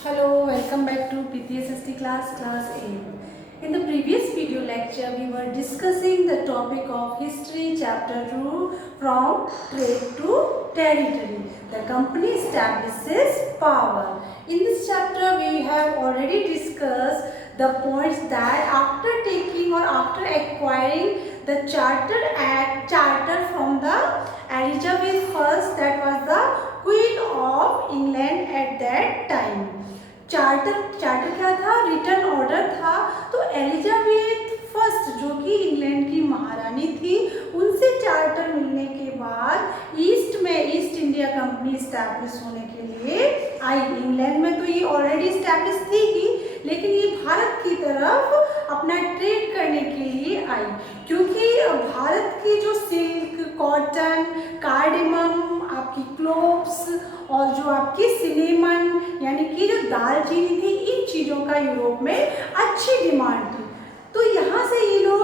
Hello, welcome back to PTSST class 8. In the previous video lecture, we were discussing the topic of history chapter 2 from trade to territory. The company establishes power. In this chapter, we have already discussed the points that after taking or after acquiring the charter from the Elizabeth I, that was the Queen of England at that time. Charter क्या था? Return order था। तो Elizabeth first जो कि England की महारानी थी, उनसे चार्टर मिलने के बाद ईस्ट इंडिया कंपनी स्टैब्लिश होने के लिए आई। इंग्लैंड में तो ये ऑलरेडी स्टैब्लिश थी ही, लेकिन ये भारत की तरफ अपना ट्रेड करने के लिए आई, क्योंकि भारत की जो सिल्क, कॉटन, कार्डेमम, आपकी क्लोव्स और जो आपकी सिनेमन यानी कि जो दालचीनी थी, इन चीज़ों का यूरोप में अच्छी डिमांड थी। तो यहाँ से ये लोग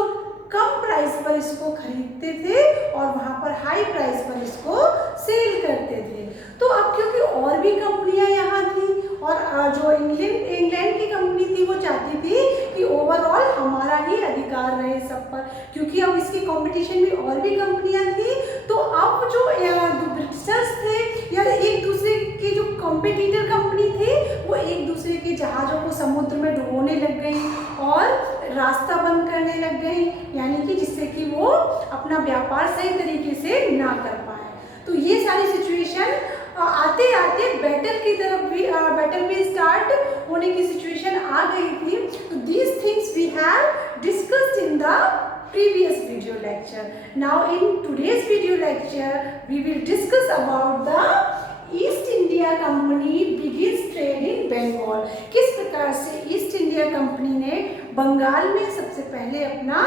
कम प्राइस पर इसको खरीदते थे और वहाँ पर हाई प्राइस पर इसको सेल करते थे। तो अब क्योंकि और भी कंपनियाँ यहाँ थी और जो इंग्लैंड की कंपनी थी वो चाहती थी कि ओवरऑल हमारा ही अधिकार रहे सब पर, क्योंकि अब इसके कंपटीशन में और भी कंपनियाँ थी। तो अब जो ब्रिटिशर्स थे या एक दूसरे के जो कॉम्पिटिटर कंपनी थे, वो एक दूसरे के जहाज़ों को समुद्र में डुबोने लग गई और रास्ता बंद करने लग गई, यानी कि जिससे कि वो अपना व्यापार सही तरीके से ना कर पाए। तो ये सारी सिचुएशन आते आते बैटल भी स्टार्ट होने की सिचुएशन आ गई थी। तो these things we have discussed in the previous video lecture. Now in today's video lecture we will discuss about the East India Company begins trade in Bengal. किस प्रकार से ईस्ट इंडिया कंपनी ने बंगाल में सबसे पहले अपना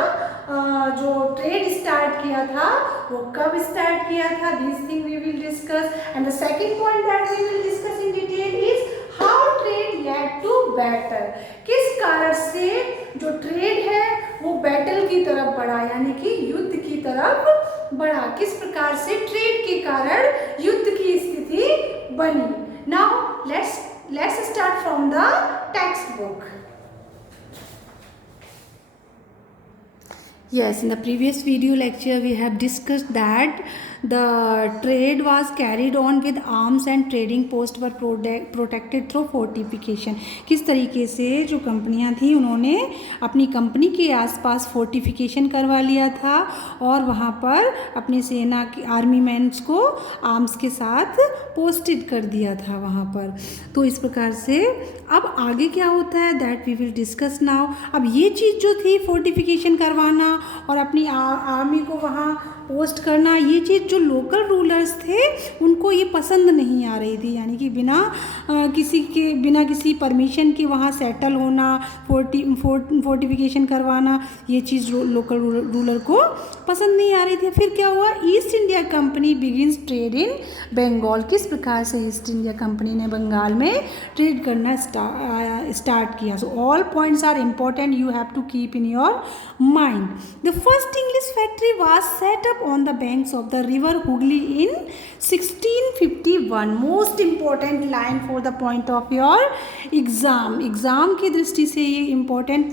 जो ट्रेड स्टार्ट किया था, वो कब स्टार्ट किया था, this thing we will discuss. And the second point that we will discuss in detail is how trade led to battle. किस कारण से जो ट्रेड है वो बैटल की तरफ बढ़ा, यानी कि युद्ध की तरफ बढ़ा। किस प्रकार से ट्रेड के कारण युद्ध की स्थिति बनी। Now let's start from the text book. Yes, in the previous video lecture we have discussed that the trade was carried on with arms and trading posts were protected through fortification. किस तरीके से जो कंपनियां थी उन्होंने अपनी company के आसपास फोर्टिफिकेशन करवा लिया था और वहाँ पर अपनी सेना की आर्मी मैन्स को आर्म्स के साथ पोस्टेड कर दिया था वहाँ पर। तो इस प्रकार से अब आगे क्या होता है that we will discuss now. अब ये चीज़ जो थी फोर्टिफिकेशन करवाना और अपनी आर्मी को वहाँ पोस्ट करना, ये चीज़ जो लोकल रूलर्स थे उनको ये पसंद नहीं आ रही थी, यानी कि बिना किसी परमिशन के वहाँ सेटल होना, फोर्टिफिकेशन करवाना, ये चीज़ लोकल रूलर को पसंद नहीं आ रही थी। फिर क्या हुआ, East India Company begins trade in Bengal. किस प्रकार से ईस्ट इंडिया कंपनी ने बंगाल में ट्रेड करना स्टार्ट किया। So all points are important, you have to keep in your mind. The first English factory was set up on the banks of the river Hooghly in 1651. Most important line for the point of your exam की दृष्टि से ये important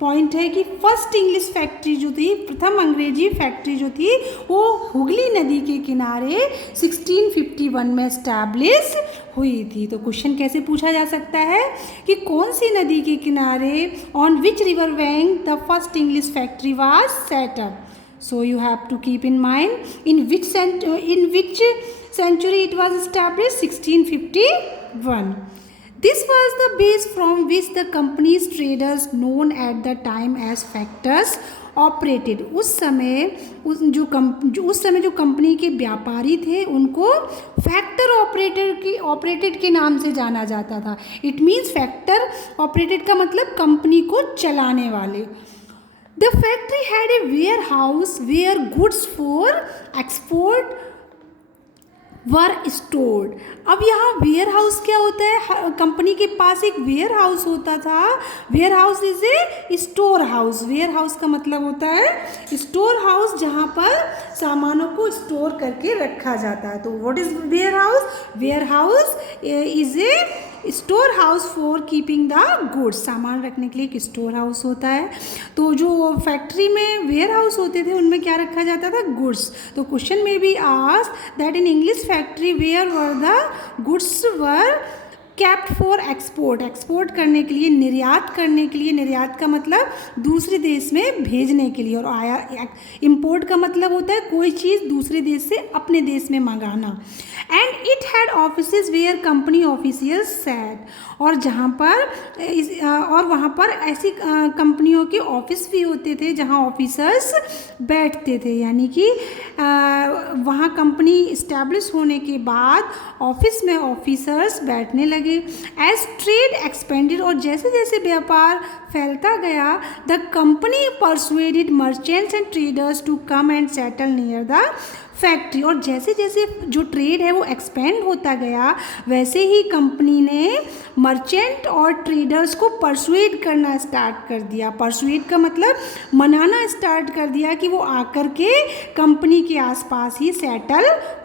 point है कि first English factory जो थी, प्रथम अंग्रेजी फैक्ट्री जो थी, वो हुगली नदी के किनारे 1651 में स्टैब्लिश हुई थी। तो क्वेश्चन कैसे पूछा जा सकता है कि कौन सी नदी के किनारे, on which river bank the first English factory was set up. So you have to keep in mind in which century it was established, 1651. This was the base from which the company's traders known at the time as factors operated. उस समय जो company के व्यापारी थे उनको factor operated के नाम से जाना जाता था। इट मीन्स फैक्टर ऑपरेटेड का मतलब कंपनी को चलाने वाले। The factory had a warehouse where goods for export were stored. अब यहाँ वेयर हाउस क्या होता है, कंपनी के पास एक वेयर हाउस होता था। Warehouse is a storehouse. Warehouse का मतलब होता है स्टोर हाउस, जहाँ पर सामानों को स्टोर करके रखा जाता है। तो what is warehouse? Warehouse is a storehouse for keeping the goods, सामान रखने के लिए एक स्टोर हाउस होता है। तो जो फैक्ट्री में वेयर हाउस होते थे उनमें क्या रखा जाता था, गुड्स। तो क्वेश्चन में भी asked that in English factory where were the goods were kept for export, export करने के लिए, निर्यात करने के लिए, निर्यात का मतलब दूसरे देश में भेजने के लिए, और आया इम्पोर्ट का मतलब होता है कोई चीज़ दूसरे देश से अपने देश में मंगाना। And it had offices where company officials sat, और जहाँ पर और वहाँ पर ऐसी कंपनियों के ऑफिस भी होते थे जहाँ ऑफिसर्स बैठते थे, यानी कि वहाँ कंपनी इस्टेब्लिश होने के बाद ऑफिस में ऑफिसर्स बैठने लगे। एज ट्रेड एक्सपेंडेड, और जैसे जैसे व्यापार फैलता गया, the company persuaded merchants and traders to come and settle near the factory, और जैसे जैसे जो ट्रेड है वो एक्सपेंड होता गया, वैसे ही कंपनी ने मर्चेंट और ट्रेडर्स को परसुएड करना स्टार्ट कर दिया। परसुएड का मतलब मनाना स्टार्ट कर दिया कि वो आकर के कंपनी के आसपास ही सेटल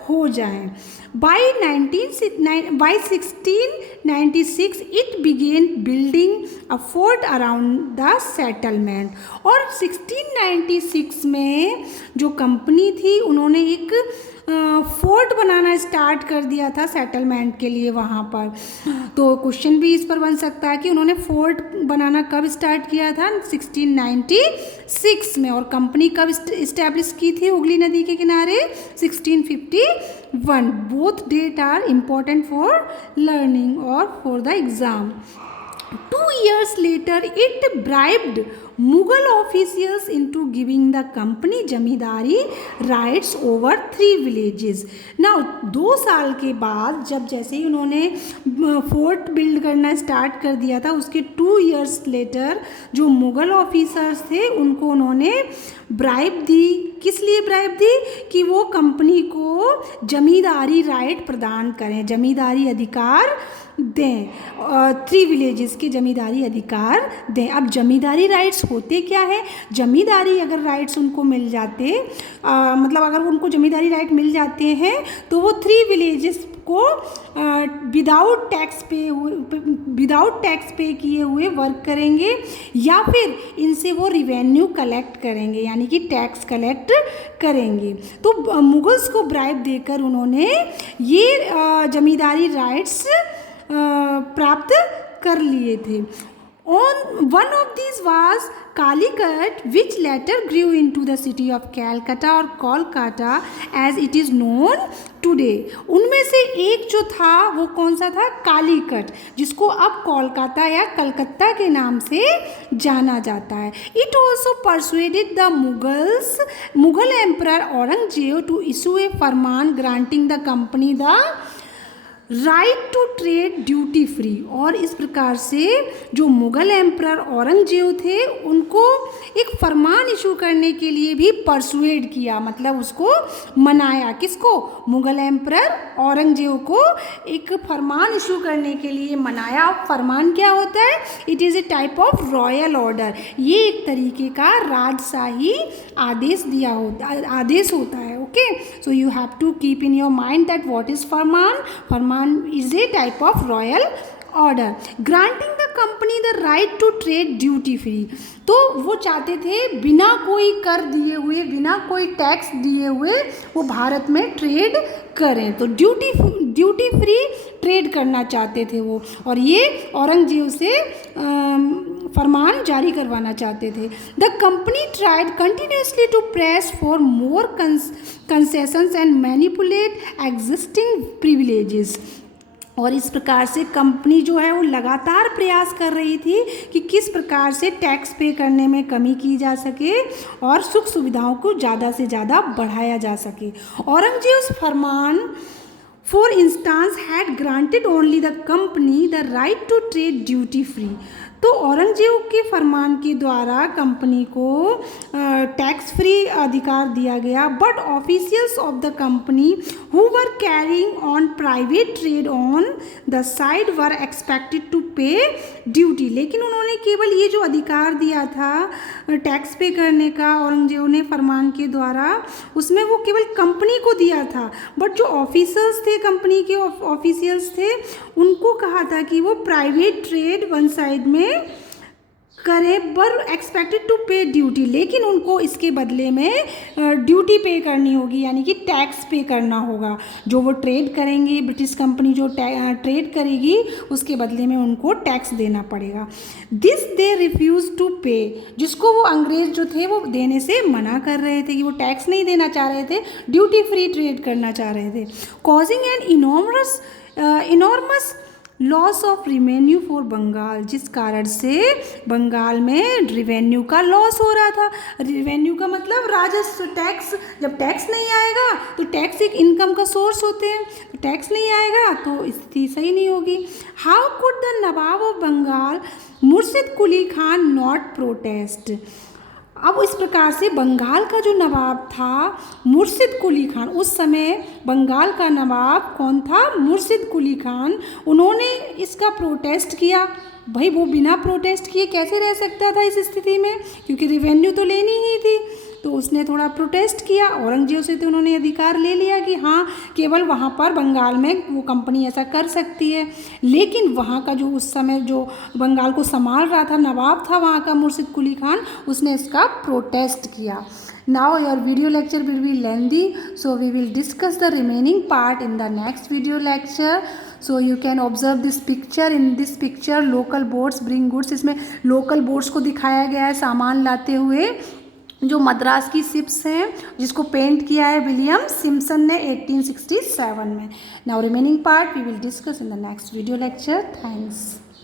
हो जाएं। By 1696 it began building a fort around the settlement, और 1696 में जो कंपनी थी उन्होंने एक फोर्ट बनाना स्टार्ट कर दिया था सेटलमेंट के लिए वहाँ पर। तो क्वेश्चन भी इस पर बन सकता है कि उन्होंने फोर्ट बनाना कब स्टार्ट किया था, 1696 में, और कंपनी कब इस्टेब्लिश की थी हुगली नदी के किनारे, 1651। Both date are important for learning और for the exam. 2 years later it bribed Mughal officials into giving the company zamindari rights over 3 villages. Now 2 साल के बाद जब जैसे ही उन्होंने फोर्ट बिल्ड करना स्टार्ट कर दिया था, उसके 2 years later जो मुग़ल ऑफिसर्स थे उनको उन्होंने ब्राइब दी। किस लिए ब्राइब दी, कि वो कंपनी को जमींदारी राइट प्रदान करें, जमींदारी अधिकार दें, 3 विलेजेस के जमींदारी अधिकार दें। अब जमींदारी राइट्स होते क्या है, जमींदारी अगर राइट्स उनको मिल जाते, मतलब अगर उनको जमींदारी राइट मिल जाते हैं तो वो 3 विलेजेस को विदाउट टैक्स पे किए हुए वर्क करेंगे, या फिर इनसे वो रिवेन्यू कलेक्ट करेंगे, यानी कि टैक्स कलेक्ट करेंगे। तो मुगल्स को ब्राइब देकर उन्होंने ये जमींदारी राइट्स प्राप्त कर लिए थे। One of these was Calicut, which later grew into the city of Calcutta or Kolkata as it is known today. उनमें से एक जो था वो कौन सा था, कालीकट, जिसको अब कोलकाता या कलकत्ता के नाम से जाना जाता है। It also persuaded the Mughal Emperor Aurangzeb to issue a फरमान granting the company the right to trade duty free, और इस प्रकार से जो मुग़ल एम्परर औरंगजेब थे उनको एक फरमान इशू करने के लिए भी परसुएड किया, मतलब उसको मनाया। किसको, मुग़ल एम्परर औरंगजेब को एक फरमान इशू करने के लिए मनाया। फरमान क्या होता है, it is a type of royal order, ये एक तरीके का राजशाही आदेश आदेश होता है। Okay, so you have to keep in your mind that what is फरमान is a type of royal order granting the company the right to trade duty free। तो वो चाहते थे बिना कोई कर दिए हुए, बिना कोई टैक्स दिए हुए वो भारत में ट्रेड करें, तो ड्यूटी फ्री ट्रेड करना चाहते थे वो, और ये औरंगजेब से फरमान जारी करवाना चाहते थे। The company tried continuously to press for more concessions and manipulate existing privileges, और इस प्रकार से कंपनी जो है वो लगातार प्रयास कर रही थी कि किस प्रकार से टैक्स पे करने में कमी की जा सके और सुख सुविधाओं को ज़्यादा से ज़्यादा बढ़ाया जा सके। औरंगजेब फरमान for instance had granted only the company the right to trade duty free। तो औरंगजेब के फरमान के द्वारा कंपनी को टैक्स फ्री अधिकार दिया गया, but officials of the company who were carrying on private trade on the side were expected to pay duty. लेकिन उन्होंने केवल ये जो अधिकार दिया था टैक्स पे करने का औरंगजेब ने फरमान के द्वारा, उसमें वो केवल कंपनी को दिया था, बट जो ऑफिसर्स थे, कंपनी के ऑफिशियल्स थे, उनको कहा था कि वो प्राइवेट ट्रेड वन साइड में करे, पर एक्सपेक्टेड टू पे ड्यूटी, लेकिन उनको इसके बदले में ड्यूटी पे करनी होगी, यानी कि टैक्स पे करना होगा। जो वो ट्रेड करेंगे, ब्रिटिश कंपनी जो ट्रेड करेगी, उसके बदले में उनको टैक्स देना पड़ेगा। दिस दे रिफ्यूज़ टू पे, जिसको वो अंग्रेज जो थे वो देने से मना कर रहे थे, कि वो टैक्स नहीं देना चाह रहे थे, ड्यूटी फ्री ट्रेड करना चाह रहे थे। Causing an enormous loss of revenue for Bengal, जिस कारण से बंगाल में रिवेन्यू का लॉस हो रहा था। रिवेन्यू का मतलब राजस्व, टैक्स। जब टैक्स नहीं आएगा तो टैक्स एक इनकम का सोर्स होते हैं, तो टैक्स नहीं आएगा तो स्थिति सही नहीं होगी। How could the Nawab of Bengal Murshid Quli Khan not protest. अब इस प्रकार से बंगाल का जो नवाब था मुर्शिद कुली खान, उस समय बंगाल का नवाब कौन था? मुर्शिद कुली खान। उन्होंने इसका प्रोटेस्ट किया। भाई वो बिना प्रोटेस्ट किए कैसे रह सकता था इस स्थिति में, क्योंकि रिवेन्यू तो लेनी ही थी। तो उसने थोड़ा प्रोटेस्ट किया। औरंगजेब से तो उन्होंने अधिकार ले लिया कि हाँ केवल वहाँ पर बंगाल में वो कंपनी ऐसा कर सकती है, लेकिन वहाँ का जो उस समय जो बंगाल को संभाल रहा था नवाब था वहाँ का मुर्शिद कुली खान, उसने इसका प्रोटेस्ट किया। Now your video lecture will be lengthy, so we will discuss the remaining part in the next video lecture. So you can observe this picture. In this picture local boats bring goods, इसमें local boats को दिखाया गया है सामान लाते हुए, जो मद्रास की ships हैं, जिसको पेंट किया है विलियम सिम्पसन ने 1867 में। Now remaining part we will discuss in the next video lecture. Thanks.